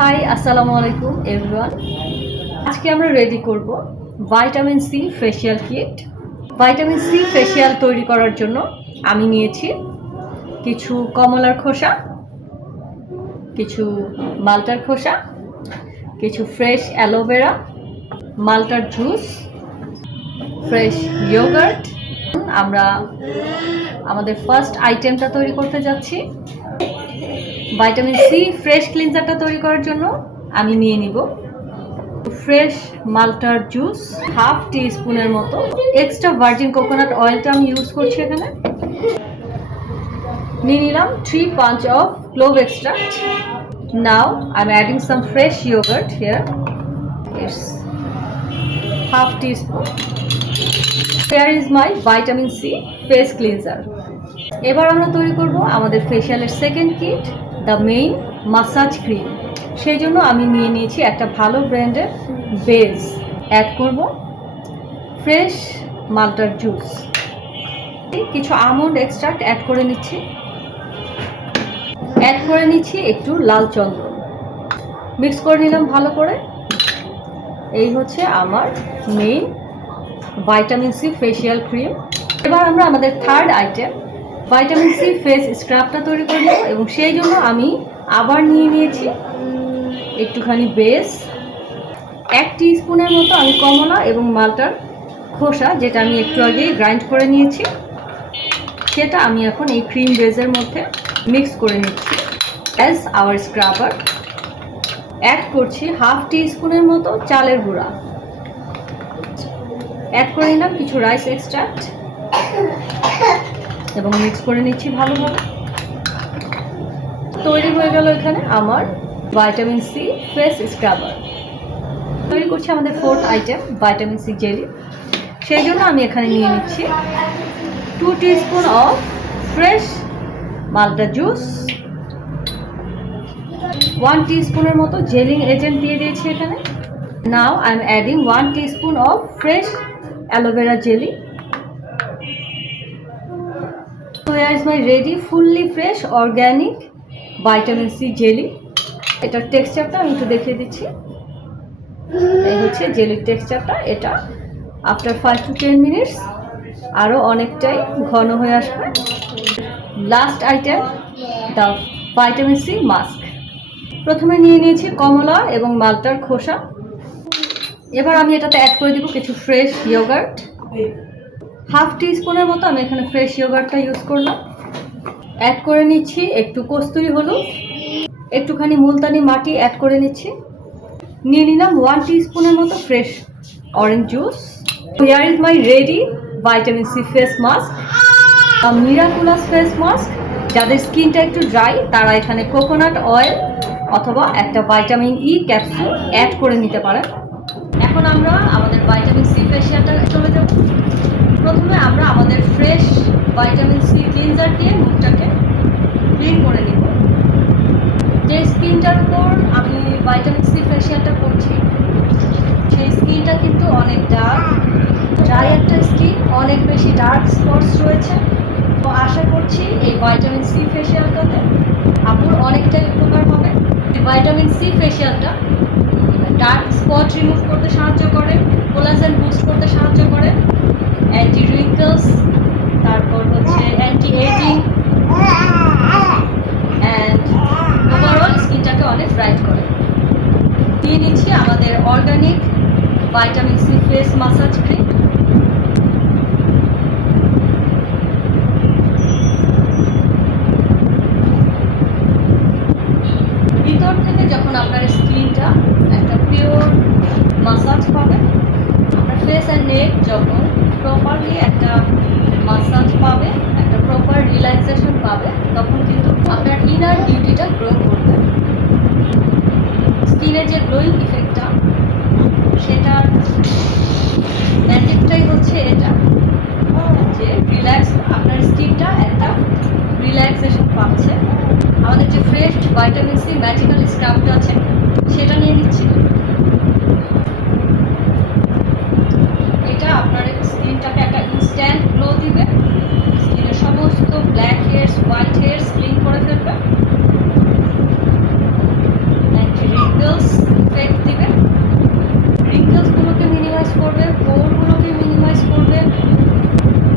High আসসালামু আলাইকুম everyone. আজকে আমরা রেডি করব vitamin C facial kit. Vitamin C facial তৈরি করার জন্য আমি নিয়েছি কিছু কমলার খোসা, কিছু মালটার খোসা, কিছু ফ্রেশ অ্যালোভেরা, মালটার জুস, ফ্রেশ ইয়োগার্ট। আমরা আমাদের ফার্স্ট আইটেমটা তৈরি করতে যাচ্ছি। ভাইটামিন সি ফ্রেশ ক্লিনজারটা তৈরি করার জন্য আমি নিয়ে নিব ফ্রেশ মালটার জুস, হাফ টি স্পুনের মতো। এক্সট্রা ভার্জিন কোকোনাট অয়েলটা আমি ইউজ করছি এখানে। নিয়ে নিলাম 3 pinch of clove extract. Now I am adding some fresh yogurt here. It's half teaspoon. Here is my vitamin C face cleanser. এবার আমরা তৈরি করব আমাদের ফেশিয়ালের second kit, the main massage cream. সেই জন্য আমি নিয়ে নিয়েছি একটা ভালো ব্র্যান্ডের বেস। অ্যাড করব ফ্রেশ মালটার জুস, কিছু আমন্ড এক্সট্রাক্ট অ্যাড করে নিচ্ছি। অ্যাড করে নিচ্ছি একটু লাল চন্দন। মিক্স করে নিলাম ভালো করে। এই হচ্ছে আমার main vitamin C facial cream. এবার আমরা আমাদের third item vitamin C face স্ক্রাবটা তৈরি করে নেব, এবং সেই জন্য আমি আবার নিয়ে নিয়েছি একটুখানি বেস। 1 টিস্পুনের মতো আমি কমলা এবং মালটার খোসা, যেটা আমি একটু আগে গ্রাইন্ড করে নিয়েছি, সেটা আমি এখন এই ক্রিম বেসের মধ্যে মিক্স করে নিচ্ছি অ্যাজ আওয়ার স্ক্রাবার। অ্যাড করছি হাফ টিস্পুনের মতো চালের গুঁড়া। অ্যাড করে নিলাম কিছু রাইস এক্সট্রাক্ট এবং মিক্স করে নিচ্ছি ভালোভাবে। তৈরি হয়ে গেল এখানে আমার ভাইটামিন সি ফেস স্ক্রাবার। তৈরি করছি আমাদের fourth item vitamin C jelly. সেই জন্য আমি এখানে নিয়ে নিচ্ছি 2 টিস্পুন অফ ফ্রেশ মালটা জুস, 1 টিস্পুনের মতো জেলিং এজেন্ট দিয়ে দিয়েছি এখানে। Now I am adding 1 teaspoon of fresh aloe vera jelly. Here is my ready fully fresh organic vitamin C jelly. এটার টেক্সচারটা আমি একটু দেখিয়ে দিচ্ছি। এই হচ্ছে জেলির টেক্সচারটা। এটা আফটার 5 to 10 মিনিটস আরও অনেকটাই ঘন হয়ে আসবে। Last item the vitamin C mask. প্রথমে নিয়ে নিয়েছি কমলা এবং মালটার খোসা। এবার আমি এটাতে অ্যাড করে দিব কিছু ফ্রেশ ইয়োগার্ট। হাফ টি স্পুনের মতো আমি এখানে ফ্রেশ ইয়োগার্টটা ইউজ করলাম। অ্যাড করে নিচ্ছি একটু কস্তুরি হলুদ, একটুখানি মুলতানি মাটি অ্যাড করে নিচ্ছি। নিয়ে নিলাম 1 টিস্পুনের মতো fresh orange juice. Here is my ready vitamin C face mask, miraculous face mask. যাদের স্কিনটা একটু ড্রাই তারা এখানে কোকোনাট অয়েল অথবা একটা ভাইটামিন ই ক্যাপসুল অ্যাড করে নিতে পারেন। এখন আমরা আমাদের ভাইটামিন সি ফেশিয়ালটা চলে যাব। প্রথমে আমরা আমাদের ফ্রেশ ভাইটামিন সি ক্লিনজার দিয়ে মুখটাকে ক্লিন করে নিব। যে স্কিনটার উপর আমি ভাইটামিন সি ফেশিয়ালটা করছি সেই স্কিনটা কিন্তু অনেক ডার্ক, ড্রাই একটা স্কিন, অনেক বেশি ডার্ক স্পটস রয়েছে। তো আশা করছি এই ভাইটামিন সি ফেশিয়ালটাতে আপুর অনেকটাই উপকার হবে। এই ভাইটামিন সি ফেশিয়ালটা ডার্ক স্পট রিমুভ করতে সাহায্য করে, কোলাজেন বুস্ট করতে সাহায্য করে, অ্যান্টি রিঙ্কলস, তারপর হচ্ছে অ্যান্টি এজিং, অ্যান্ড ওভারঅল স্কিনটাকে অনেক ব্রাইট করে। নিয়ে নিচ্ছি আমাদের organic vitamin C face massage cream. ভিতর থেকে যখন আপনার স্কিনটা একটা পিওর মাসাজ পাবে, আপনার ফেস অ্যান্ড নেক যখন প্রপারলি একটা মাসাজ পাবে, একটা প্রপার রিল্যাক্সেশন পাবে, তখন কিন্তু আপনার ইনার বিউটিটা গ্রো করবে। স্কিনের যে গ্লোয়িং ইফেক্টটা, সেটার ম্যাজিকটাই হচ্ছে এটা, যে রিল্যাক্স, আপনার স্কিনটা একটা রিল্যাক্সেশন পাচ্ছে। আমাদের যে ফ্রেশ ভাইটামিন সি ম্যাজিক্যাল স্ক্রাবটা আছে সেটা নিয়ে নিচ্ছি। এটা আপনার স্কিনটাকে একটা ইনস্ট্যান্ট গ্লো দিবে, স্কিনের সমস্ত black here's, white here's clean করে ফেলবে, অ্যান্টি গ্লস ইফেক্ট দিবে, রিঙ্কেলসগুলোকে মিনিমাইজ করবে, পোরগুলোকে মিনিমাইজ করবে,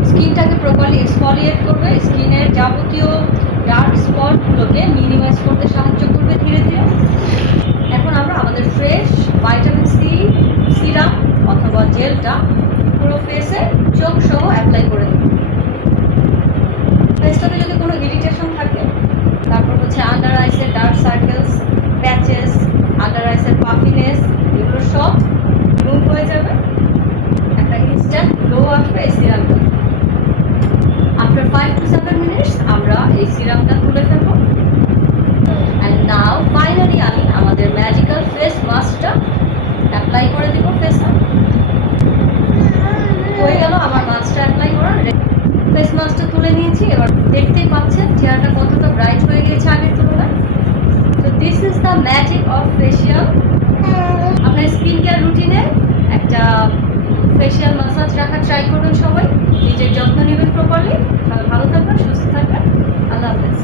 স্কিনটাকে প্রপারলি এক্সফলিয়েট করবে, স্কিনের যাবতীয় ডার্ক স্পটগুলোকে মিনিমাইজ করতে সাহায্য করবে ধীরে ধীরে। এখন আমরা আমাদের ফ্রেশ ভাইটামিন সি সিরাম অথবা জেলটা পুরো ফেসে চোখ সহ অ্যাপ্লাই করে দেব। ফেসটাতে যদি কোনো ইরিটেশন থাকে, তারপর হচ্ছে আন্ডার আইসের ডার্ক সার্কেলস, প্যাচেস, আন্ডার আইসের পাফিনেস, এগুলো সব রিমুভ হয়ে যাবে, একটা ইনস্ট্যান্ট গ্লো আসবে এই সিরামটা। আফটার 5 to 7 মিনিটস আমরা এই সিরামটা তুলে ফেলবো। অ্যান্ড নাও ফাইনালি আমি আমাদের ম্যাজিক্যাল ফেস মাস্কটা অ্যাপ্লাই করে দিব ফেসে। হয়ে গেল আমার মাস্কটা অ্যাপ্লাই করা। ফেস মাস্কটা তুলে নিয়েছি, এবার দেখতেই পাচ্ছেন চেহারাটা কতটা ব্রাইট হয়ে গিয়েছে আগের তুলনায়। তো this is the magic of facial. আপনার স্কিন কেয়ার রুটিনে একটা ফেশিয়াল মাসাজ রাখার ট্রাই করবেন সবাই, নিজের যত্ন নেবেন প্রপারলি। ভালো থাকবেন, সুস্থ থাকবেন। আল্লাহ হাফেজ।